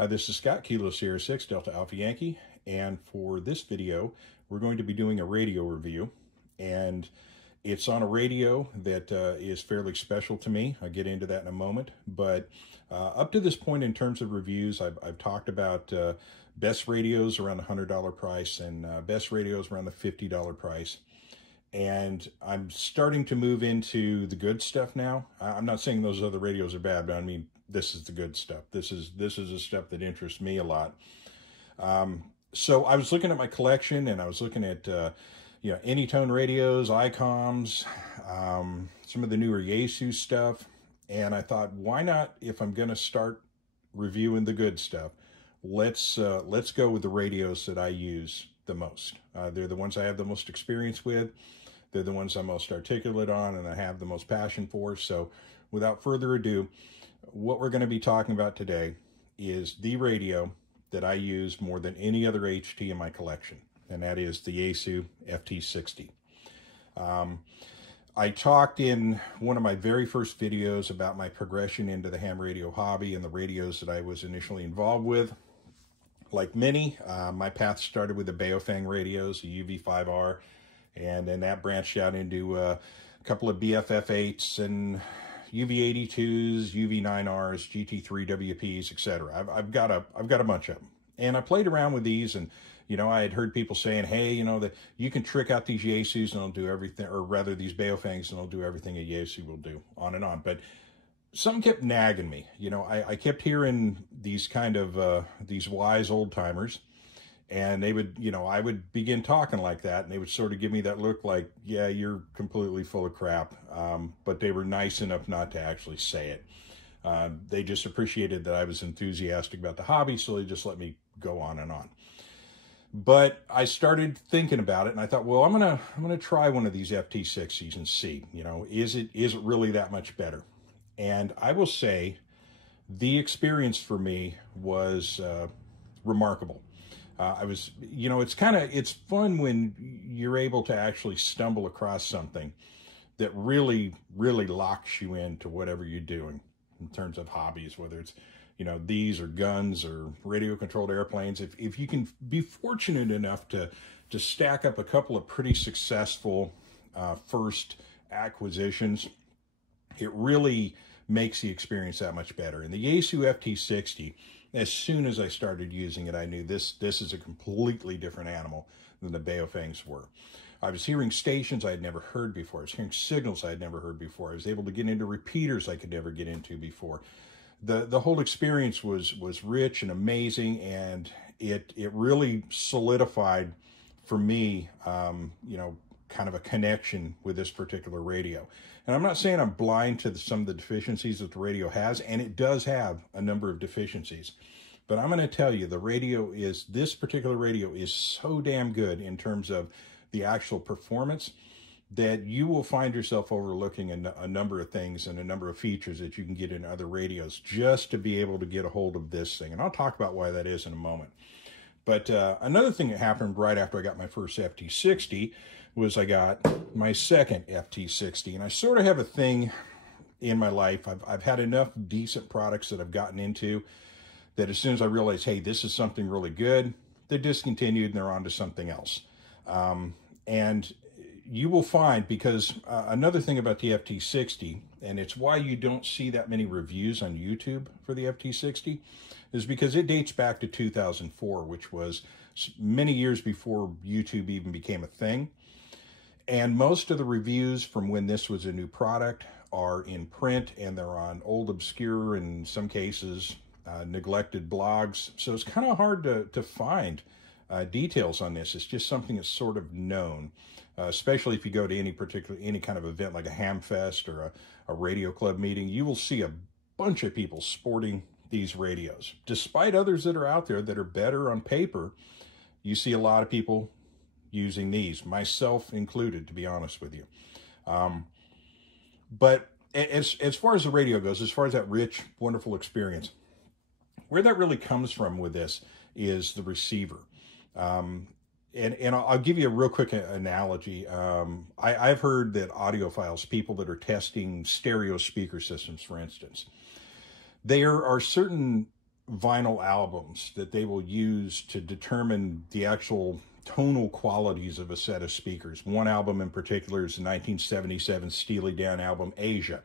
Hi, this is Scott, Kilo Sierra 6, Delta Alpha Yankee, and for this video, we're going to be doing a radio review, and it's on a radio that is fairly special to me. I'll get into that in a moment, but up to this point in terms of reviews, I've talked about best radios around the $100 price and best radios around the $50 price. And I'm starting to move into the good stuff now. I'm not saying those other radios are bad, but I mean, this is the good stuff. This is the stuff that interests me a lot. So I was looking at my collection, and I was looking at, Anytone radios, ICOMs, some of the newer Yaesu stuff. And I thought, why not, if I'm going to start reviewing the good stuff, let's go with the radios that I use the most. They're the ones I have the most experience with. They're the ones I'm most articulate on and I have the most passion for. So without further ado, what we're going to be talking about today is the radio that I use more than any other HT in my collection, and that is the Yaesu FT-60. I talked in one of my very first videos about my progression into the ham radio hobby and the radios that I was initially involved with. Like many, my path started with the Baofeng radios, the UV5R, and then that branched out into a couple of BFF8s and UV82s, UV9Rs, GT3WPs, etc. I've got a bunch of them, and I played around with these, and I had heard people saying, hey, that you can trick out these Yaesus and they'll do everything, or rather these Baofengs, and they'll do everything a Yaesu will do, on and on. But something kept nagging me. I kept hearing these kind of these wise old timers, and they would, I would begin talking like that, and they would sort of give me that look like, yeah, you're completely full of crap. But they were nice enough not to actually say it. They just appreciated that I was enthusiastic about the hobby, so they just let me go on and on. But I started thinking about it, and I thought, well, I'm gonna try one of these FT-60s and see, is it really that much better? And I will say, the experience for me was remarkable. It's fun when you're able to actually stumble across something that really, really locks you into whatever you're doing in terms of hobbies, whether it's, these or guns or radio controlled airplanes. If you can be fortunate enough to stack up a couple of pretty successful first acquisitions, it really makes the experience that much better. And the Yaesu FT-60, as soon as I started using it, I knew this is a completely different animal than the Baofengs were. I was hearing stations I had never heard before. I was hearing signals I had never heard before. I was able to get into repeaters I could never get into before. The whole experience was rich and amazing, and it really solidified for me, kind of a connection with this particular radio. And I'm not saying I'm blind to some of the deficiencies that the radio has, and it does have a number of deficiencies. But I'm going to tell you, this particular radio is so damn good in terms of the actual performance that you will find yourself overlooking a number of things and a number of features that you can get in other radios just to be able to get a hold of this thing. And I'll talk about why that is in a moment. But another thing that happened right after I got my first FT-60 was I got my second FT-60. And I sort of have a thing in my life. I've had enough decent products that I've gotten into that as soon as I realized, hey, this is something really good, they're discontinued and they're on to something else. And you will find, because another thing about the FT-60, and it's why you don't see that many reviews on YouTube for the FT-60, is because it dates back to 2004, which was many years before YouTube even became a thing. And most of the reviews from when this was a new product are in print, and they're on old, obscure, in some cases, neglected blogs. So it's kind of hard to find details on this. It's just something that's sort of known, especially if you go to any kind of event like a ham fest or a radio club meeting. You will see a bunch of people sporting these radios. Despite others that are out there that are better on paper, you see a lot of people using these, myself included, to be honest with you. But as far as the radio goes, as far as that rich, wonderful experience, where that really comes from with this is the receiver. And I'll give you a real quick analogy. I've heard that audiophiles, people that are testing stereo speaker systems, for instance, there are certain vinyl albums that they will use to determine the actual tonal qualities of a set of speakers. One album in particular is the 1977 Steely Dan album, Asia.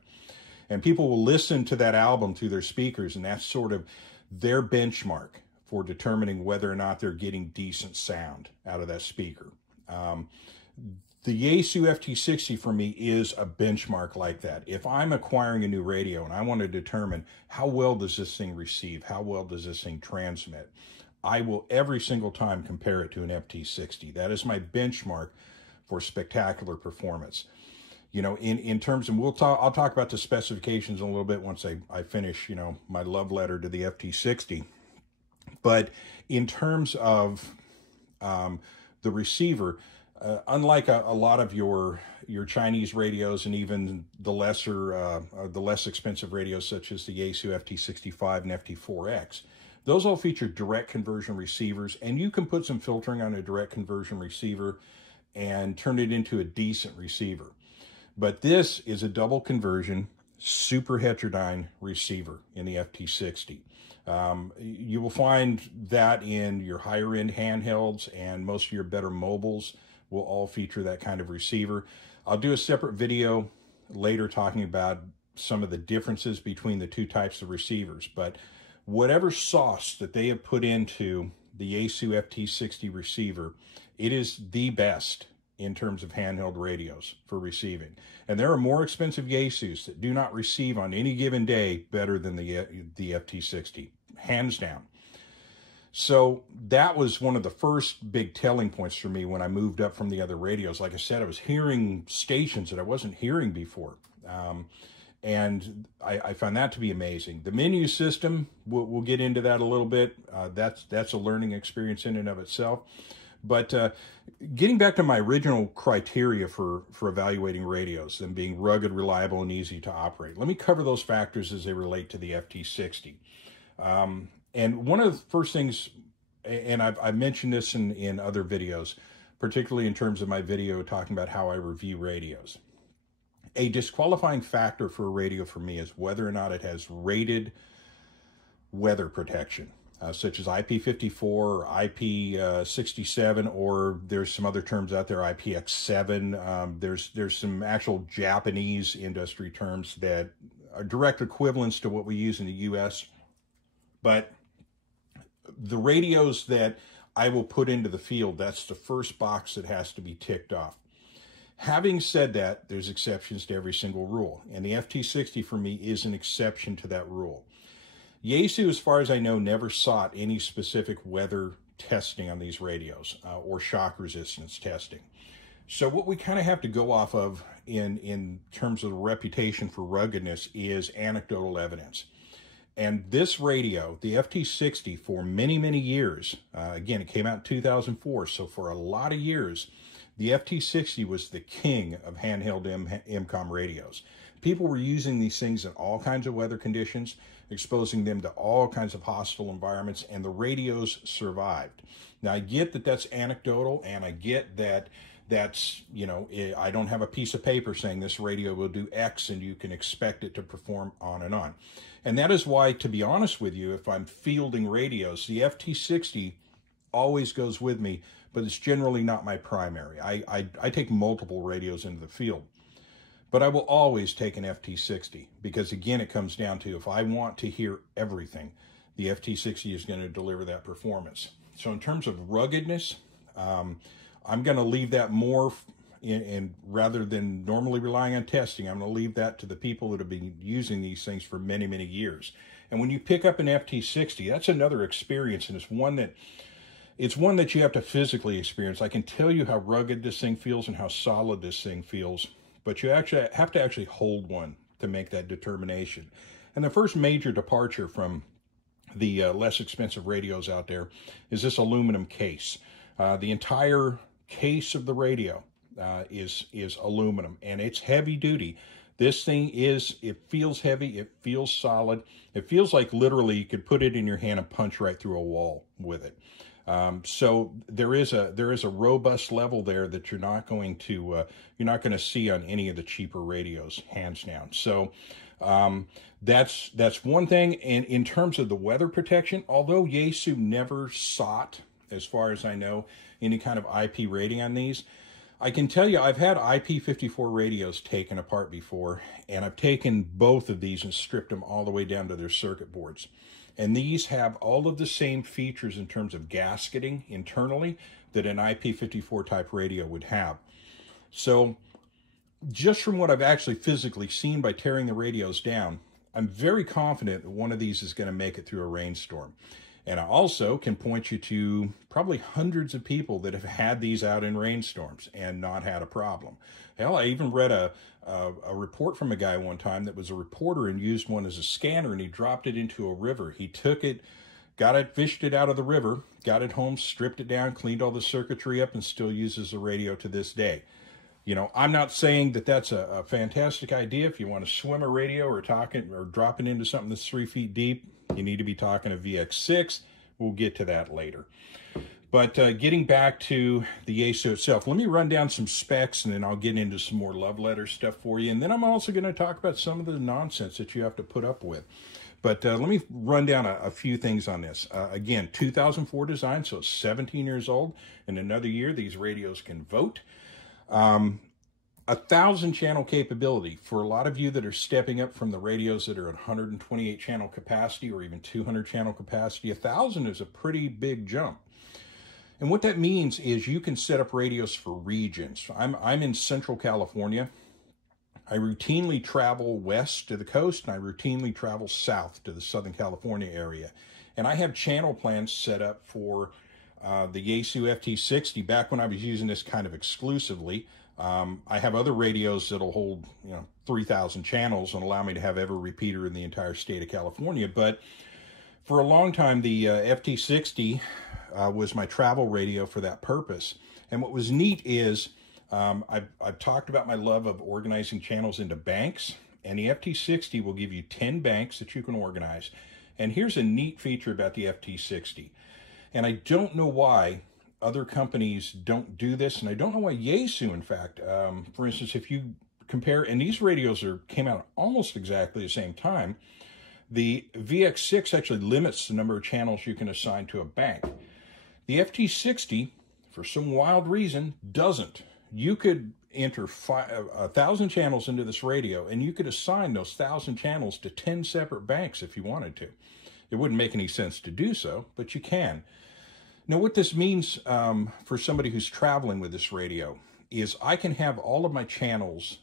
And people will listen to that album through their speakers, and that's sort of their benchmark for determining whether or not they're getting decent sound out of that speaker. The Yaesu FT-60 for me is a benchmark like that. If I'm acquiring a new radio and I want to determine how well does this thing receive, how well does this thing transmit, I will every single time compare it to an FT-60. That is my benchmark for spectacular performance. You know, in terms of, I'll talk about the specifications in a little bit once I finish, you know, my love letter to the FT-60. But in terms of the receiver, unlike a lot of your Chinese radios and even the less expensive radios such as the Yaesu FT-65 and FT-4X, those all feature direct conversion receivers, and you can put some filtering on a direct conversion receiver and turn it into a decent receiver. But this is a double conversion, super heterodyne receiver in the FT-60. You will find that in your higher end handhelds, and most of your better mobiles will all feature that kind of receiver. I'll do a separate video later talking about some of the differences between the two types of receivers, but whatever sauce that they have put into the Yaesu FT-60 receiver, it is the best in terms of handheld radios for receiving. And there are more expensive Yaesus that do not receive on any given day better than the FT-60, hands down. So that was one of the first big telling points for me when I moved up from the other radios. Like I said, I was hearing stations that I wasn't hearing before. And I found that to be amazing. The menu system, we'll get into that a little bit. That's a learning experience in and of itself. But getting back to my original criteria for evaluating radios, them being rugged, reliable, and easy to operate, let me cover those factors as they relate to the FT-60. And one of the first things, and I've mentioned this in other videos, particularly in terms of my video talking about how I review radios. A disqualifying factor for a radio for me is whether or not it has rated weather protection, such as IP54 or IP67, or there's some other terms out there, IPX7. There's some actual Japanese industry terms that are direct equivalents to what we use in the US. But the radios that I will put into the field, that's the first box that has to be ticked off. Having said that, there's exceptions to every single rule, and the FT-60 for me is an exception to that rule. Yaesu, as far as I know, never sought any specific weather testing on these radios or shock resistance testing. So what we kind of have to go off of in terms of the reputation for ruggedness is anecdotal evidence. And this radio, the FT-60, for many, many years, again, it came out in 2004, so for a lot of years, the FT-60 was the king of handheld MCOM radios. People were using these things in all kinds of weather conditions, exposing them to all kinds of hostile environments, and the radios survived. Now, I get that that's anecdotal, and I get that that's, you know, I don't have a piece of paper saying this radio will do X and you can expect it to perform on and on. And that is why, to be honest with you, if I'm fielding radios, the FT-60 always goes with me, but it's generally not my primary. I take multiple radios into the field, but I will always take an FT-60 because, again, it comes down to if I want to hear everything, the FT-60 is going to deliver that performance. So in terms of ruggedness, I'm going to leave that more, and rather than normally relying on testing, I'm going to leave that to the people that have been using these things for many, many years. And when you pick up an FT-60, that's another experience, and it's one that you have to physically experience. I can tell you how rugged this thing feels and how solid this thing feels, but you actually have to actually hold one to make that determination. And the first major departure from the less expensive radios out there is this aluminum case. The entire case of the radio is aluminum, and it's heavy duty. This thing it feels heavy, it feels solid. It feels like literally you could put it in your hand and punch right through a wall with it. So there is a robust level there that you're not going to see on any of the cheaper radios, hands down. So That's one thing. And in terms of the weather protection, although Yaesu never sought, as far as I know, any kind of IP rating on these, I can tell you I've had IP54 radios taken apart before, and I've taken both of these and stripped them all the way down to their circuit boards. And these have all of the same features in terms of gasketing internally that an IP54 type radio would have. So just from what I've actually physically seen by tearing the radios down, I'm very confident that one of these is going to make it through a rainstorm. And I also can point you to probably hundreds of people that have had these out in rainstorms and not had a problem. Hell, I even read a report from a guy one time that was a reporter and used one as a scanner, and he dropped it into a river. He took it, got it, fished it out of the river, got it home, stripped it down, cleaned all the circuitry up, and still uses the radio to this day. You know, I'm not saying that that's a fantastic idea. If you want to swim a radio or drop it into something that's 3 feet deep, you need to be talking a VX6. We'll get to that later. But getting back to the Yaesu itself, let me run down some specs, and then I'll get into some more love letter stuff for you. And then I'm also going to talk about some of the nonsense that you have to put up with. But let me run down a few things on this. Again, 2004 design, so it's 17 years old. In another year, these radios can vote. 1,000 channel capability. For a lot of you that are stepping up from the radios that are at 128 channel capacity or even 200 channel capacity, 1,000 is a pretty big jump. And what that means is you can set up radios for regions. I'm in Central California. I routinely travel west to the coast, and I routinely travel south to the Southern California area. And I have channel plans set up for the Yaesu FT-60 back when I was using this kind of exclusively. I have other radios that'll hold, 3,000 channels and allow me to have every repeater in the entire state of California. But for a long time, the FT-60 was my travel radio for that purpose. And what was neat is I've talked about my love of organizing channels into banks, and the FT-60 will give you 10 banks that you can organize. And here's a neat feature about the FT-60. And I don't know why other companies don't do this, and I don't know why Yaesu, in fact, for instance, if you compare, and these radios came out almost exactly the same time, the VX6 actually limits the number of channels you can assign to a bank. The FT-60, for some wild reason, doesn't. You could enter 1,000 channels into this radio, and you could assign those 1,000 channels to 10 separate banks if you wanted to. It wouldn't make any sense to do so, but you can. Now, what this means for somebody who's traveling with this radio is I can have all of my channels,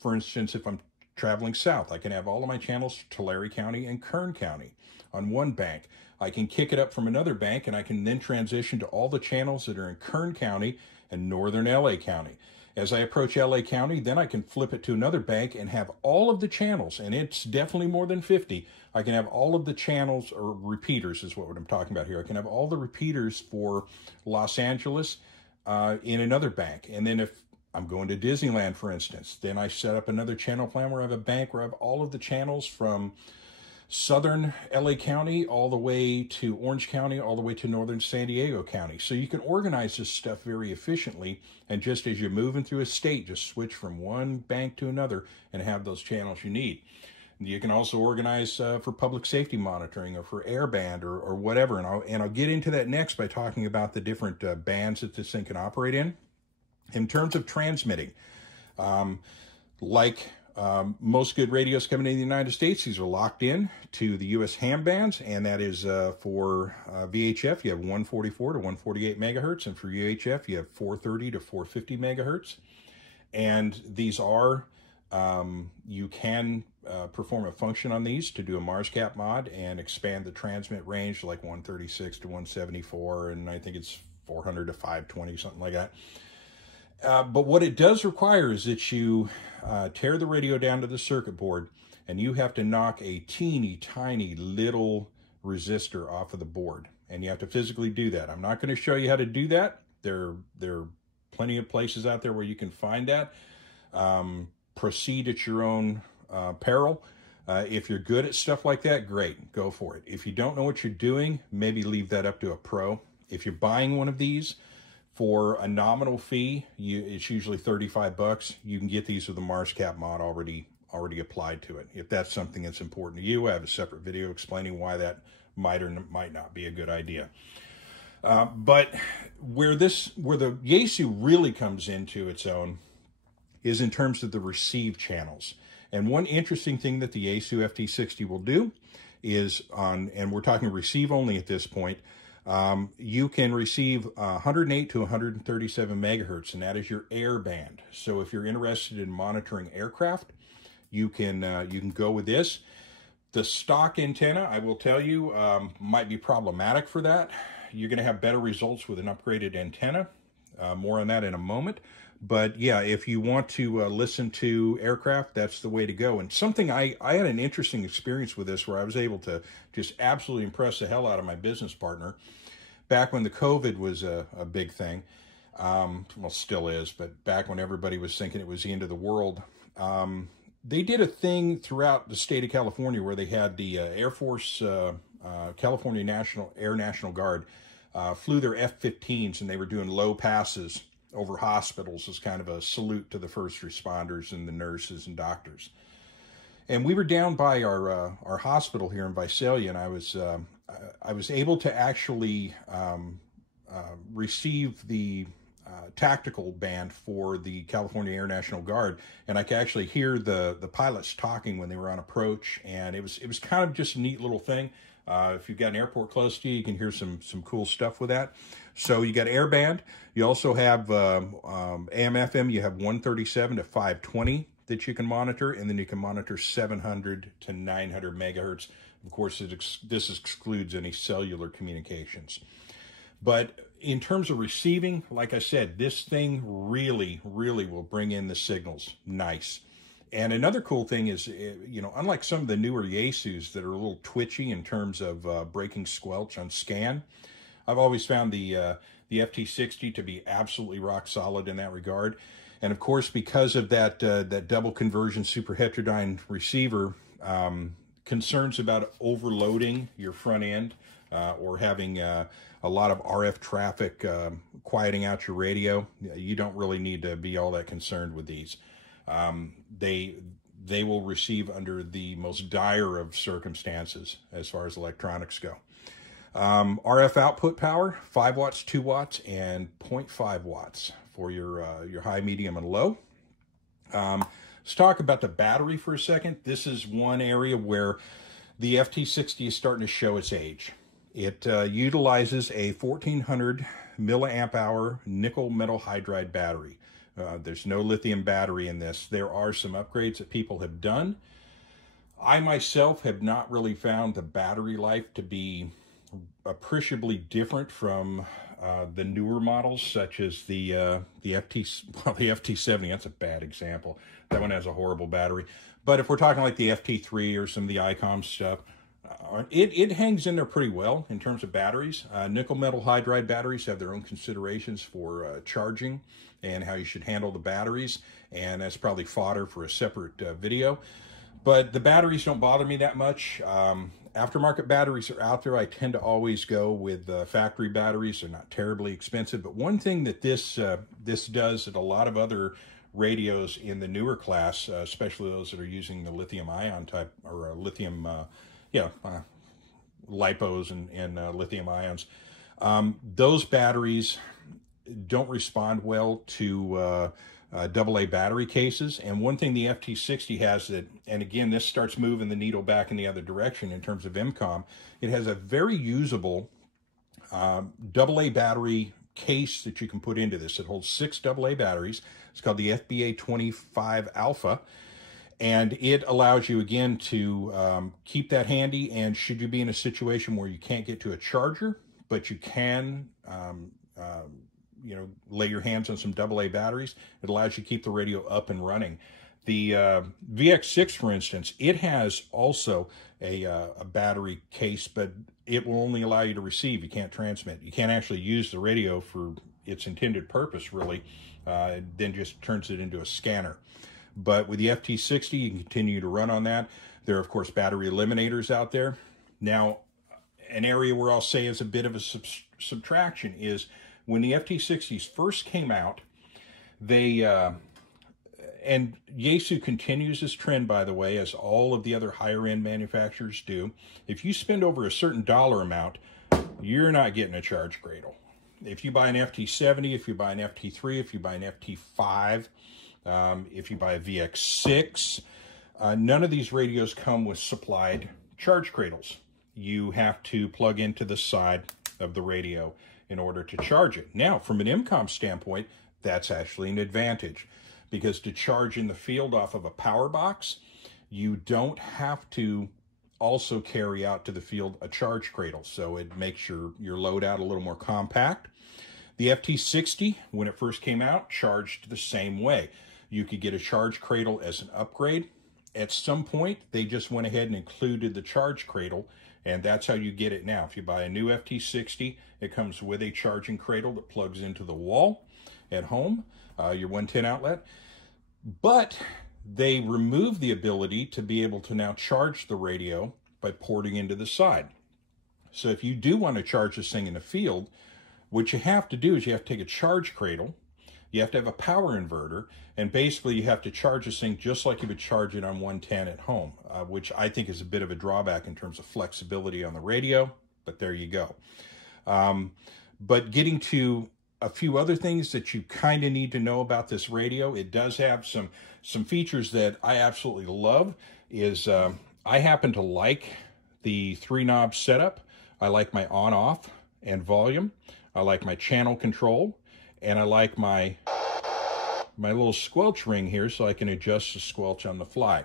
for instance, if I'm traveling south, I can have all of my channels for Tulare County and Kern County on one bank. I can kick it up from another bank, and I can then transition to all the channels that are in Kern County and northern LA County. As I approach LA County, then I can flip it to another bank and have all of the channels, and it's definitely more than 50. I can have all of the channels, or repeaters is what I'm talking about here. I can have all the repeaters for Los Angeles in another bank. And then if I'm going to Disneyland, for instance, then I set up another channel plan where I have a bank where I have all of the channels from southern LA County all the way to Orange County, all the way to northern San Diego County. So you can organize this stuff very efficiently, and just as you're moving through a state, just switch from one bank to another and have those channels you need. You can also organize for public safety monitoring or for airband or whatever, and I'll get into that next by talking about the different bands that this thing can operate in. In terms of transmitting, most good radios coming into the United States, these are locked in to the U.S. ham bands, and that is for VHF, you have 144 to 148 megahertz, and for UHF, you have 430 to 450 megahertz. And these are, you can perform a function on these to do a MarsCap mod and expand the transmit range like 136 to 174, and I think it's 400 to 520, something like that. But what it does require is that you tear the radio down to the circuit board, and you have to knock a teeny tiny little resistor off of the board, and you have to physically do that. I'm not going to show you how to do that. There are plenty of places out there where you can find that. Proceed at your own peril. If you're good at stuff like that, great, go for it. If you don't know what you're doing, maybe leave that up to a pro. If you're buying one of these for a nominal fee, it's usually $35. You can get these with the MarsCap mod already already applied to it. If that's something that's important to you, I have a separate video explaining why that might or might not be a good idea. But where the Yaesu really comes into its own is in terms of the receive channels. And one interesting thing that the Yaesu FT-60 will do is and we're talking receive only at this point, you can receive 108 to 137 megahertz, and that is your air band. So if you're interested in monitoring aircraft, you can go with this. The stock antenna, I will tell you, might be problematic for that. You're going to have better results with an upgraded antenna. More on that in a moment. But yeah, if you want to listen to aircraft, that's the way to go. And something I had an interesting experience with this where I was able to just absolutely impress the hell out of my business partner back when the COVID was a big thing. Well, still is, but back when everybody was thinking it was the end of the world. They did a thing throughout the state of California where they had the Air Force, California Air National Guard, flew their F-15s, and they were doing low passes over hospitals as kind of a salute to the first responders and the nurses and doctors. And we were down by our hospital here in Visalia, and I was able to actually receive the tactical band for the California Air National Guard, and I could actually hear the pilots talking when they were on approach, and it was kind of just a neat little thing. If you've got an airport close to you, you can hear some cool stuff with that. So you got air band. You also have AM/FM. You have 137 to 520 that you can monitor, and then you can monitor 700 to 900 megahertz. Of course, this excludes any cellular communications. But in terms of receiving, like I said, this thing really, really will bring in the signals nice. And another cool thing is, you know, unlike some of the newer Yaesus that are a little twitchy in terms of breaking squelch on scan, I've always found the FT-60 to be absolutely rock solid in that regard. And of course, because of that double conversion super heterodyne receiver, concerns about overloading your front end or having a lot of RF traffic quieting out your radio, you don't really need to be all that concerned with these. They will receive under the most dire of circumstances as far as electronics go. RF output power, 5 watts, 2 watts, and 0.5 watts for your high, medium, and low. Let's talk about the battery for a second. This is one area where the FT-60 is starting to show its age. It utilizes a 1400 milliamp hour nickel metal hydride battery. There's no lithium battery in this. There are some upgrades that people have done. I myself have not really found the battery life to be appreciably different from the newer models, such as the FT-70. That's a bad example. That one has a horrible battery. But if we're talking like the FT3 or some of the ICOM stuff, it hangs in there pretty well in terms of batteries. Nickel metal hydride batteries have their own considerations for charging and how you should handle the batteries, and that's probably fodder for a separate video. But the batteries don't bother me that much. Aftermarket batteries are out there. I tend to always go with factory batteries. They're not terribly expensive. But one thing that this does that a lot of other radios in the newer class, especially those that are using the lithium-ion type or lithium, lipos and lithium ions, those batteries don't respond well to AA battery cases. And one thing the FT-60 has that, and again, this starts moving the needle back in the other direction in terms of MCOM, it has a very usable AA battery case that you can put into this. It holds 6 AA batteries. It's called the FBA-25 Alpha. And it allows you, again, to keep that handy. And should you be in a situation where you can't get to a charger, but you can lay your hands on some AA batteries, it allows you to keep the radio up and running. The VX6, for instance, it has also a battery case, but it will only allow you to receive. You can't transmit. You can't actually use the radio for its intended purpose, really. It then just turns it into a scanner. But with the FT-60, you can continue to run on that. There are, of course, battery eliminators out there. Now, an area where I'll say is a bit of a subtraction is when the FT-60s first came out, they, And Yaesu continues this trend, by the way, as all of the other higher-end manufacturers do. If you spend over a certain dollar amount, you're not getting a charge cradle. If you buy an FT-70, if you buy an FT3, if you buy an FT5, if you buy a VX6, none of these radios come with supplied charge cradles. You have to plug into the side of the radio in order to charge it. Now, from an MCOM standpoint, that's actually an advantage, because to charge in the field off of a power box, you don't have to also carry out to the field a charge cradle, so it makes your load out a little more compact. The FT-60, when it first came out, charged the same way. You could get a charge cradle as an upgrade. At some point, they just went ahead and included the charge cradle, and that's how you get it now. If you buy a new FT-60, it comes with a charging cradle that plugs into the wall at home, your 110 outlet. But they removed the ability to be able to now charge the radio by porting into the side. So if you do want to charge this thing in the field, what you have to do is you have to take a charge cradle, you have to have a power inverter, and basically you have to charge this thing just like you would charge it on 110 at home, which I think is a bit of a drawback in terms of flexibility on the radio, but there you go. But getting to a few other things that you kind of need to know about this radio, it does have some features that I absolutely love. I happen to like the 3-knob setup. I like my on-off and volume. I like my channel control, and I like my little squelch ring here so I can adjust the squelch on the fly.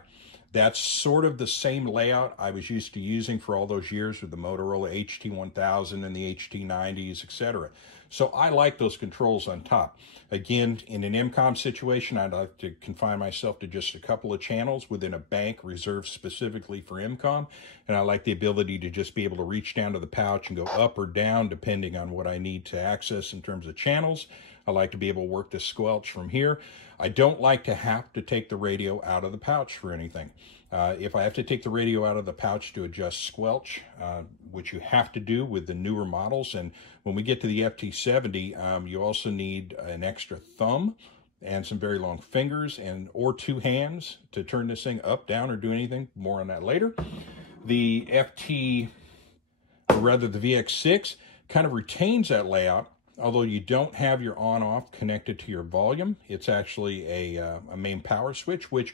That's sort of the same layout I was used to using for all those years with the Motorola HT-1000 and the HT-90s, etc. So I like those controls on top. Again, in an MCOM situation, I'd like to confine myself to just a couple of channels within a bank reserved specifically for MCOM. And I like the ability to just be able to reach down to the pouch and go up or down depending on what I need to access in terms of channels. I like to be able to work the squelch from here. I don't like to have to take the radio out of the pouch for anything. If I have to take the radio out of the pouch to adjust squelch, which you have to do with the newer models, and when we get to the FT-70, you also need an extra thumb and some very long fingers or 2 hands to turn this thing up, down, or do anything. More on that later. The VX6 kind of retains that layout, although you don't have your on-off connected to your volume. It's actually a main power switch, which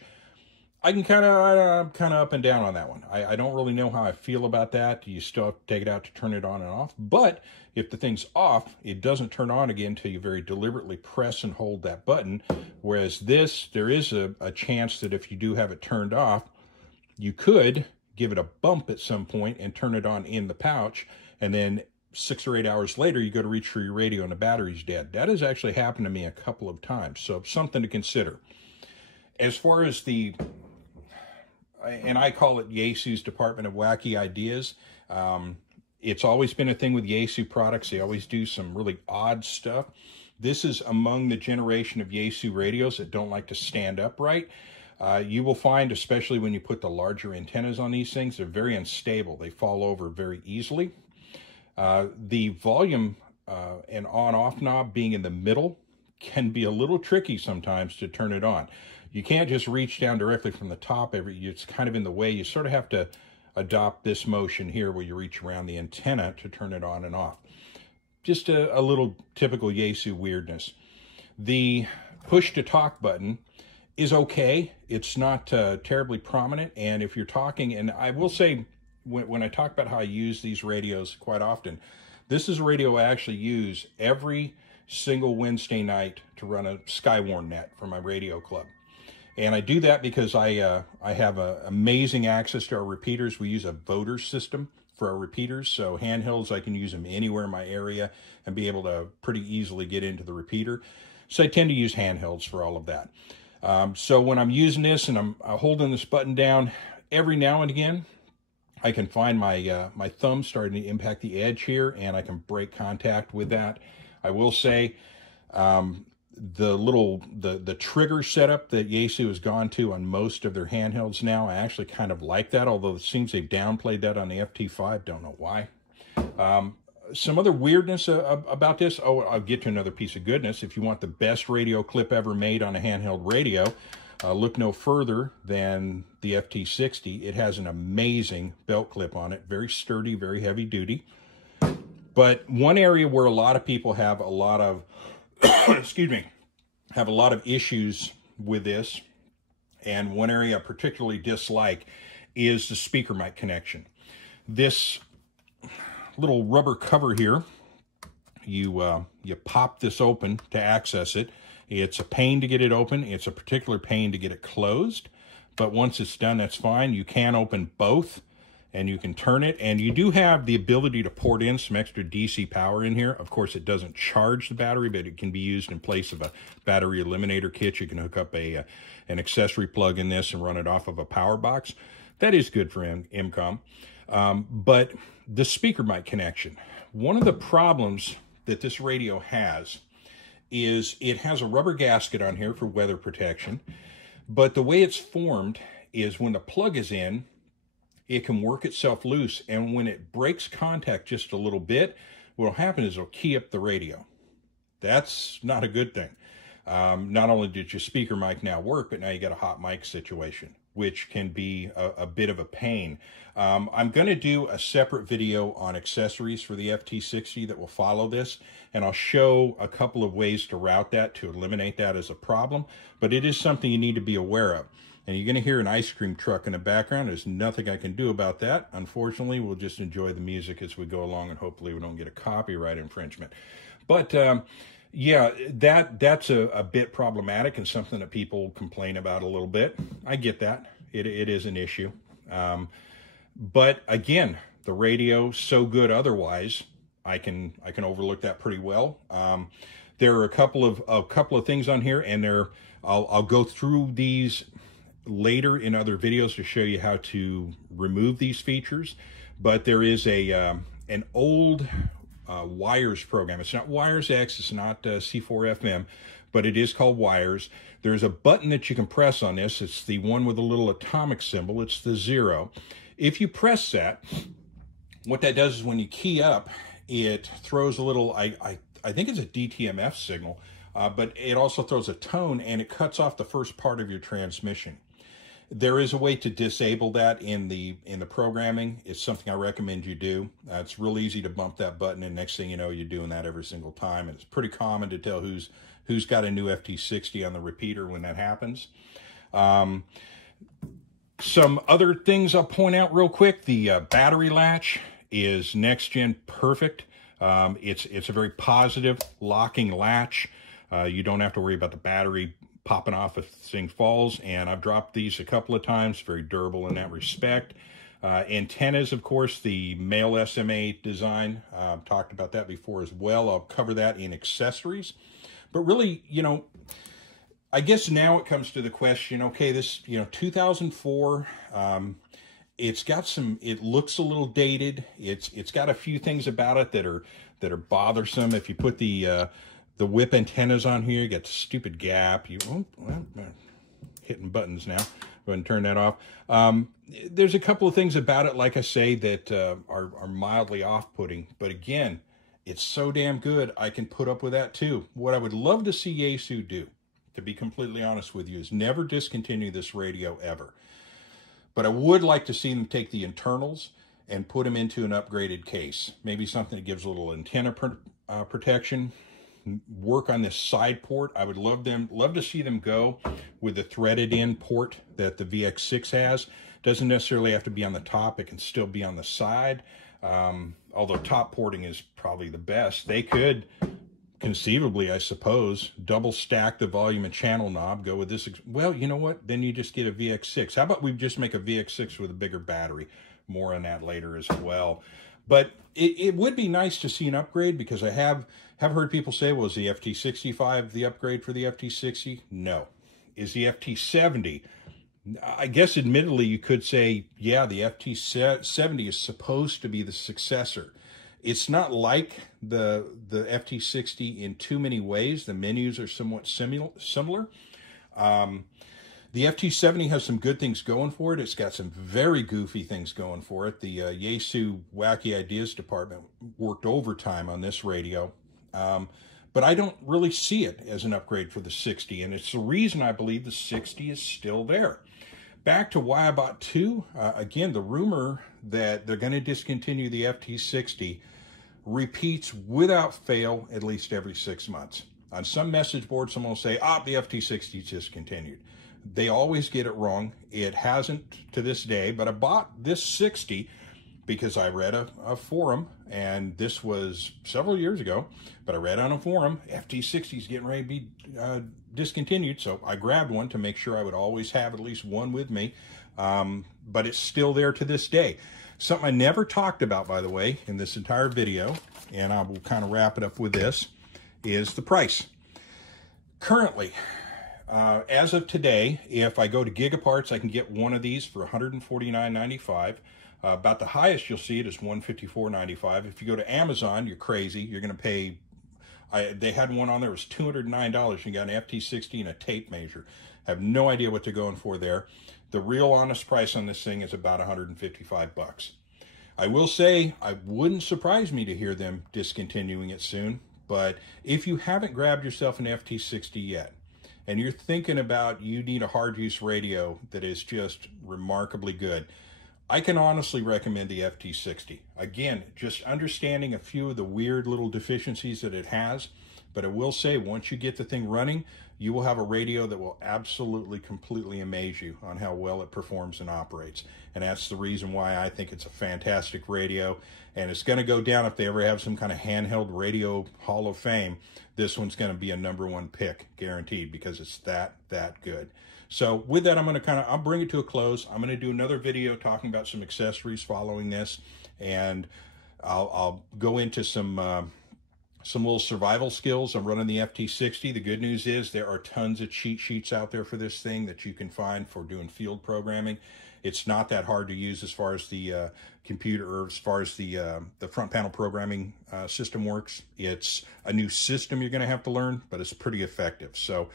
I can kind of up and down on that one. I don't really know how I feel about that. You still have to take it out to turn it on and off. But if the thing's off, it doesn't turn on again until you very deliberately press and hold that button. Whereas this, there is a chance that if you do have it turned off, you could give it a bump at some point and turn it on in the pouch, and then 6 or 8 hours later, you go to reach for your radio and the battery's dead. That has actually happened to me a couple of times, so something to consider. As far as and I call it Yaesu's Department of Wacky Ideas. It's always been a thing with Yaesu products. They always do some really odd stuff. This is among the generation of Yaesu radios that don't like to stand upright. You will find, especially when you put the larger antennas on these things, they're very unstable. They fall over very easily. The volume and on-off knob being in the middle can be a little tricky sometimes to turn it on. You can't just reach down directly from the top. It's kind of in the way. You sort of have to adopt this motion here where you reach around the antenna to turn it on and off. Just a little typical Yaesu weirdness. The push-to-talk button is okay. It's not terribly prominent. And if you're talking, and I will say, when I talk about how I use these radios quite often, this is a radio I actually use every single Wednesday night to run a Skywarn net for my radio club. And I do that because I have amazing access to our repeaters. We use a voter system for our repeaters, so handhelds, I can use them anywhere in my area and be able to pretty easily get into the repeater. So I tend to use handhelds for all of that. So when I'm using this and I'm holding this button down, every now and again, I can find my thumb starting to impact the edge here, and I can break contact with that. I will say the trigger setup that Yaesu has gone to on most of their handhelds now, I actually kind of like that, although it seems they've downplayed that on the FT5. Don't know why. Some other weirdness about this. Oh, I'll get to another piece of goodness. If you want the best radio clip ever made on a handheld radio, look no further than the FT-60. It has an amazing belt clip on it, very sturdy, very heavy duty. But one area where a lot of people have a lot of, excuse me, have a lot of issues with this, and one area I particularly dislike, is the speaker mic connection. This little rubber cover here, you pop this open to access it. It's a pain to get it open. It's a particular pain to get it closed. But once it's done, that's fine. You can open both, and you can turn it. And you do have the ability to port in some extra DC power in here. Of course, it doesn't charge the battery, but it can be used in place of a battery eliminator kit. You can hook up an accessory plug in this and run it off of a power box. That is good for MCOM. But the speaker mic connection, one of the problems that this radio has is it has a rubber gasket on here for weather protection, but the way it's formed is when the plug is in, it can work itself loose, and when it breaks contact just a little bit, what will happen is it'll key up the radio. That's not a good thing. Not only did your speaker mic now work, but now you got a hot mic situation, which can be a bit of a pain. I'm going to do a separate video on accessories for the FT-60 that will follow this, and I'll show a couple of ways to route that to eliminate that as a problem, but it is something you need to be aware of. And you're going to hear an ice cream truck in the background. There's nothing I can do about that. Unfortunately, we'll just enjoy the music as we go along, and hopefully we don't get a copyright infringement. But yeah, that's a bit problematic and something that people complain about a little bit. I get that. It is an issue. But again, the radio's so good otherwise, I can overlook that pretty well. There are a couple of things on here, and I'll go through these later in other videos to show you how to remove these features. But there is an old Wires program. It's not Wires X, it's not C4 FM, but it is called Wires. There's a button that you can press on this. It's the one with a little atomic symbol. It's the 0. If you press that, what that does is when you key up, it throws a little, I think it's a DTMF signal, but it also throws a tone, and it cuts off the first part of your transmission. There is a way to disable that in the programming. It's something I recommend you do. It's real easy to bump that button, and next thing you know, you're doing that every single time. And it's pretty common to tell who's got a new FT-60 on the repeater when that happens. Some other things I'll point out real quick. The battery latch is next gen perfect. It's a very positive locking latch. You don't have to worry about the battery popping off if the thing falls, and I've dropped these a couple of times. Very durable in that respect. Antennas, of course, the male SMA design. I've talked about that before as well. I'll cover that in accessories. But really, you know, I guess now it comes to the question, okay, this, 2004, it's got some, it looks a little dated. It's got a few things about it that are bothersome. If you put the whip antennas on here, you got the stupid gap. Hitting buttons now. Go ahead and turn that off. There's a couple of things about it, like I say, that are mildly off-putting. But again, it's so damn good, I can put up with that too. What I would love to see Yaesu do, to be completely honest with you, is never discontinue this radio ever. But I would like to see them take the internals and put them into an upgraded case. Maybe something that gives a little antenna protection. Work on this side port. I would love to see them go with the threaded in port that the VX6 has. Doesn't necessarily have to be on the top. It can still be on the side. Although top porting is probably the best. They could conceivably, I suppose, double stack the volume and channel knob, go with this. Well, you know what? Then you just get a VX6. How about we just make a VX6 with a bigger battery? More on that later as well. But it would be nice to see an upgrade, because I have heard people say, well, is the FT-65 the upgrade for the FT-60? No. Is the FT-70? I guess admittedly you could say, yeah, the FT-70 is supposed to be the successor. It's not like the FT-60 in too many ways. The menus are somewhat similar. The FT-70 has some good things going for it. It's got some very goofy things going for it. The Yaesu Wacky Ideas department worked overtime on this radio. but I don't really see it as an upgrade for the 60, and it's the reason I believe the 60 is still there. Back to why I bought two, again, the rumor that they're going to discontinue the FT-60 repeats without fail at least every 6 months. On some message board, someone will say, the FT-60 is discontinued. They always get it wrong. It hasn't to this day, but I bought this 60 because I read a forum, and this was several years ago, but I read on a forum, FT-60 is getting ready to be discontinued, so I grabbed one to make sure I would always have at least one with me, but it's still there to this day. Something I never talked about, by the way, in this entire video, and I will kind of wrap it up with this, is the price. Currently, as of today, if I go to Gigaparts, I can get one of these for $149.95. About the highest you'll see it is $154.95. If you go to Amazon, you're crazy. You're going to pay, they had one on there, it was $209. You got an FT-60 and a tape measure. I have no idea what they're going for there. The real honest price on this thing is about 155 bucks. I will say, it wouldn't surprise me to hear them discontinuing it soon, but if you haven't grabbed yourself an FT-60 yet, and you're thinking about you need a hard use radio that is just remarkably good, I can honestly recommend the FT-60. Again, just understanding a few of the weird little deficiencies that it has, but I will say once you get the thing running, you will have a radio that will absolutely, completely amaze you on how well it performs and operates. And that's the reason why I think it's a fantastic radio. And it's going to go down, if they ever have some kind of handheld radio Hall of Fame, this one's going to be a #1 pick, guaranteed, because it's that good. So with that, I'll bring it to a close. I'm going to do another video talking about some accessories following this, and I'll go into some little survival skills. I'm running the FT-60. The good news is there are tons of cheat sheets out there for this thing that you can find for doing field programming. It's not that hard to use as far as the computer, or as far as the front panel programming system works. It's a new system you're going to have to learn, but it's pretty effective. So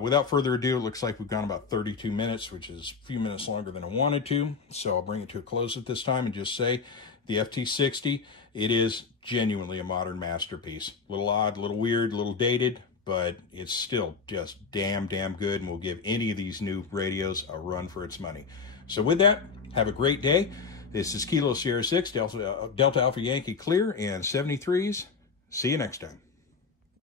without further ado, it looks like we've gone about 32 minutes, which is a few minutes longer than I wanted to. So I'll bring it to a close at this time and just say the FT-60, it is genuinely a modern masterpiece. A little odd, a little weird, a little dated, but it's still just damn good, and will give any of these new radios a run for its money. So with that, have a great day. This is Kilo Sierra 6, Delta Alpha Yankee Clear, and 73s. See you next time.